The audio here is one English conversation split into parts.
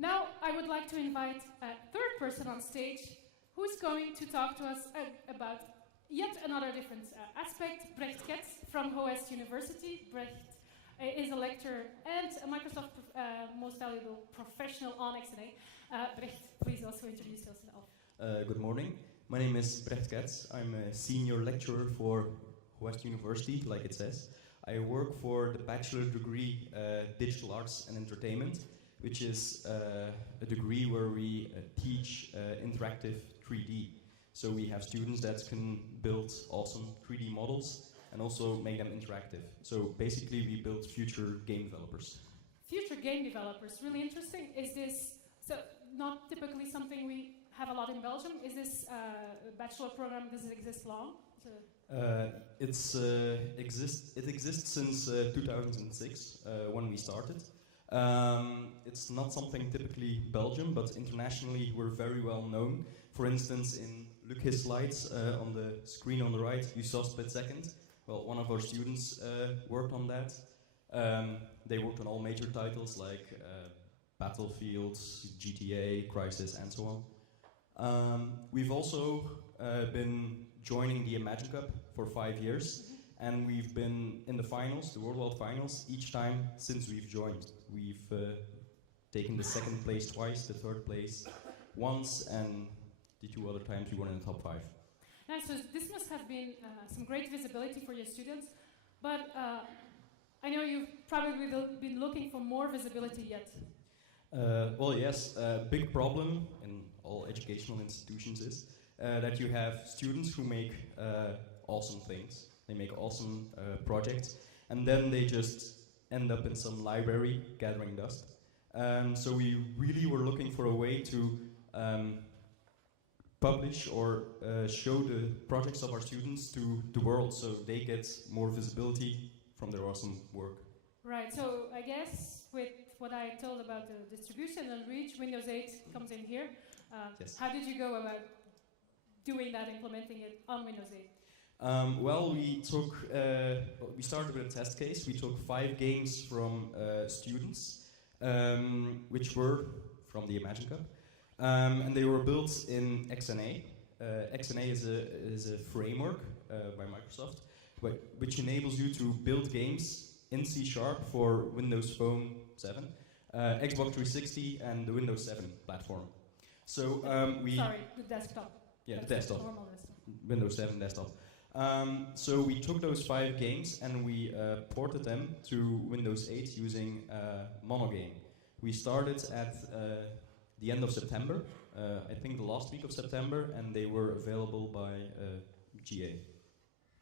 Now I would like to invite a third person on stage who is going to talk to us about yet another different aspect. Brecht Getz from HOWEST University. Brecht is a lecturer and a Microsoft Most Valuable Professional on XNA. Brecht, please also introduce yourself. Good morning. My name is Brecht Getz. I'm a senior lecturer for HOWEST University, like it says. I work for the bachelor degree Digital Arts and Entertainment, which is a degree where we teach interactive 3D. So we have students that can build awesome 3D models and also make them interactive. So basically we build future game developers. Future game developers, really interesting. Is this so not typically something we have a lot in Belgium? Is this a bachelor program, does it exist long? It exists since 2006 when we started. It's not something typically Belgium, but internationally we're very well known. For instance, look his slides on the screen on the right, you saw Split Second. Well, one of our students worked on that. They worked on all major titles like Battlefield, GTA, Crysis, and so on. We've also been joining the Imagine Cup for 5 years. And we've been in the finals, the worldwide finals, each time since we've joined. We've taken the second place twice, the third place once, and the 2 other times we won in the top 5. Nice, so this must have been some great visibility for your students, but I know you've probably been looking for more visibility yet. Well, yes, a big problem in all educational institutions is that you have students who make awesome things. They make awesome projects, and then they just end up in some library gathering dust. So we really were looking for a way to publish or show the projects of our students to the world, so they get more visibility from their awesome work. Right, so I guess with what I told about the distribution and reach, Windows 8 comes in here. Yes. How did you go about doing that, implementing it on Windows 8? Well, we started with a test case. We took 5 games from students, which were from the Imagine Cup, and they were built in XNA. XNA is a framework by Microsoft, which enables you to build games in C# for Windows Phone 7, Xbox 360, and the Windows 7 platform. So Sorry, the desktop. Yeah, the desktop. Normal desktop. Windows 7 desktop. So we took those 5 games and we ported them to Windows 8 using Monogame. We started at the end of September, I think the last week of September, and they were available by GA.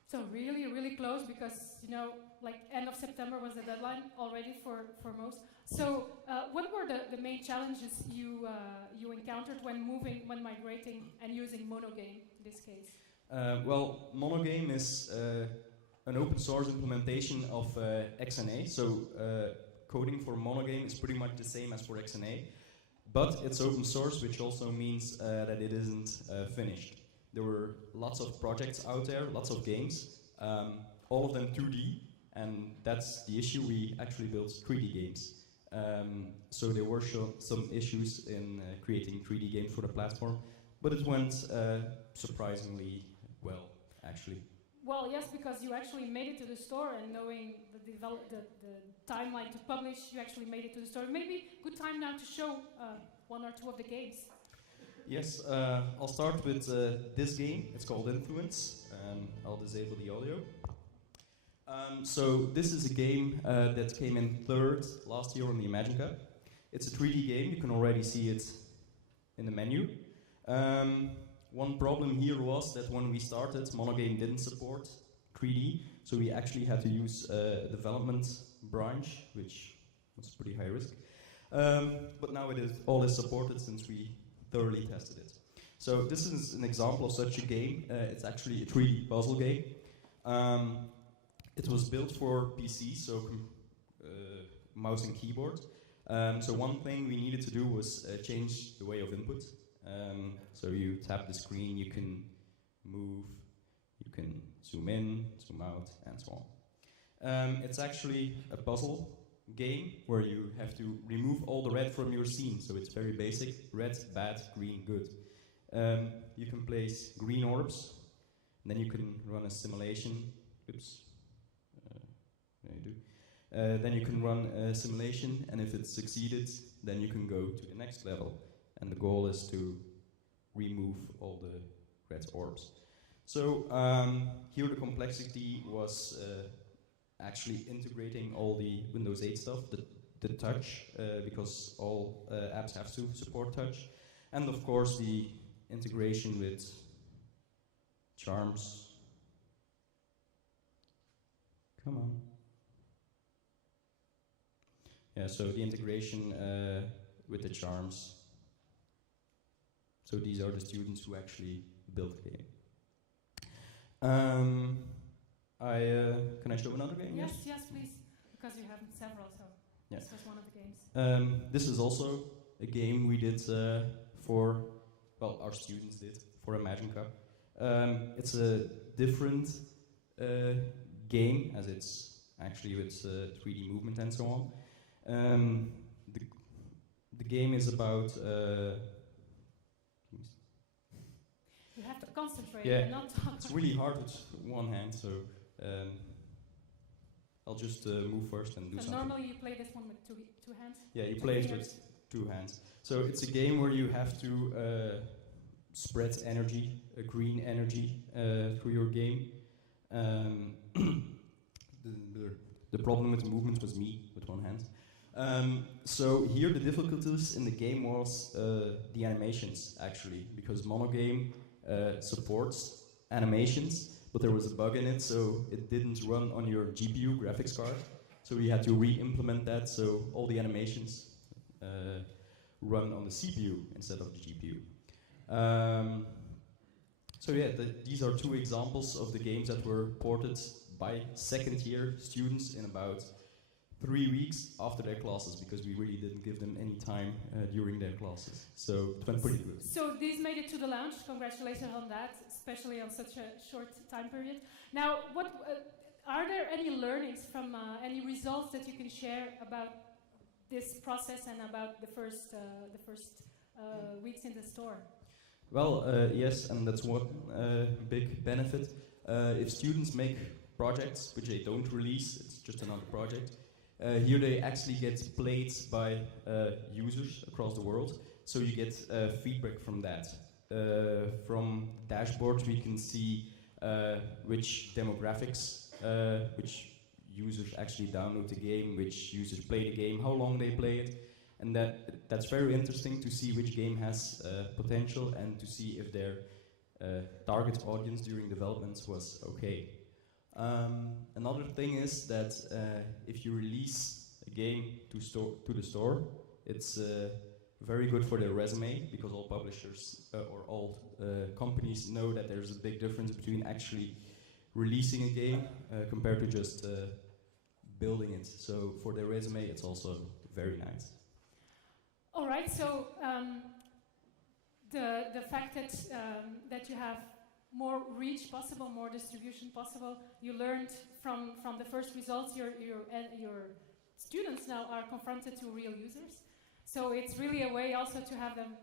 So really, really close, because, you know, like end of September was the deadline already for most. So what were the main challenges you encountered when migrating and using Monogame in this case? Well, Monogame is an open source implementation of XNA, so coding for Monogame is pretty much the same as for XNA, but it's open source, which also means that it isn't finished. There were lots of projects out there, lots of games, all of them 2D, and that's the issue. We actually built 3D games. So there were some issues in creating 3D games for the platform, but it went surprisingly well, actually. Well, yes, because you actually made it to the store, and knowing the timeline to publish, you actually made it to the store. Maybe good time now to show 1 or 2 of the games. Yes, I'll start with this game. It's called Influence. I'll disable the audio. So this is a game that came in 3rd last year on the Imagine Cup. It's a 3D game. You can already see it in the menu. One problem here was that when we started, Monogame didn't support 3D, so we actually had to use a development branch, which was pretty high risk. But now all is supported since we thoroughly tested it. So this is an example of such a game. It's actually a 3D puzzle game. It was built for PC, so mouse and keyboard. So one thing we needed to do was change the way of input. So you tap the screen, you can move, you can zoom in, zoom out, and so on. It's actually a puzzle game where you have to remove all the red from your scene. So it's very basic: red, bad, green, good. You can place green orbs, and then you can run a simulation. Oops. There you do. Then you can run a simulation, and if it's succeeded, then you can go to the next level. And the goal is to remove all the red orbs. So here the complexity was actually integrating all the Windows 8 stuff, the touch, because all apps have to support touch, and of course the integration with charms. Come on. Yeah, so the integration with the charms. So these are the students who actually built the game. Can I show another game? Yes, yes, please. Because you have several, so yeah. This was one of the games. This is also a game we did our students did for Imagine Cup. It's a different game, as it's actually with 3D movement and so on. The game is about you have to concentrate and not talk. It's really hard with one hand, so I'll just move first and do something. Normally you play this one with two hands? Yeah, you play it with 2 hands. So it's a game where you have to spread energy, green energy, through your game. The problem with the movement was me with one hand. So here the difficulties in the game was the animations, actually, because monogame supports animations, but there was a bug in it, so it didn't run on your GPU graphics card. So we had to re-implement that, so all the animations run on the CPU instead of the GPU. So yeah, these are 2 examples of the games that were ported by second-year students in about 3 weeks after their classes, because we really didn't give them any time during their classes. So it went pretty good. So these made it to the launch. Congratulations on that, especially on such a short time period. Now, what are there any learnings from any results that you can share about this process and about the first weeks in the store? Well, yes, and that's one big benefit. If students make projects which they don't release, it's just another project. Here they actually get played by users across the world, so you get feedback from that. From dashboards we can see which demographics, which users actually download the game, which users play the game, how long they play it, and that's very interesting to see which game has potential and to see if their target audience during development was okay. Another thing is that if you release a game to the store, it's very good for their resume, because all publishers or all companies know that there's a big difference between actually releasing a game compared to just building it. So for their resume, it's also very nice. All right. So the fact that you have more reach possible, more distribution possible. You learned from the first results. Your students now are confronted to real users, so it's really a way also to have them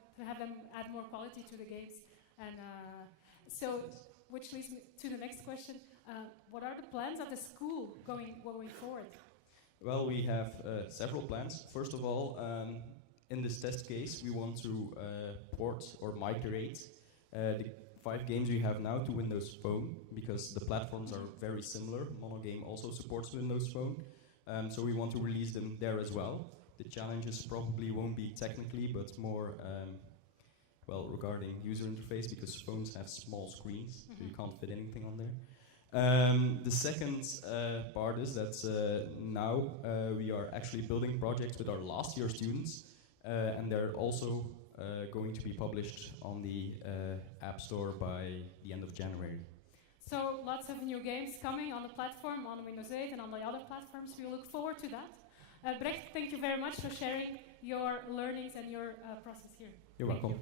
add more quality to the games. And so, which leads me to the next question: what are the plans of the school going forward? Well, we have several plans. First of all, in this test case, we want to port or migrate the 5 games we have now to Windows Phone, because the platforms are very similar. Monogame also supports Windows Phone, so we want to release them there as well. The challenges probably won't be technically, but more regarding user interface, because phones have small screens, so you can't fit anything on there. The second part is that now we are actually building projects with our last year students, and they're also going to be published on the App Store by the end of January. So lots of new games coming on the platform, on Windows 8 and on the other platforms. We look forward to that. Brecht, thank you very much for sharing your learnings and your process here. You're welcome.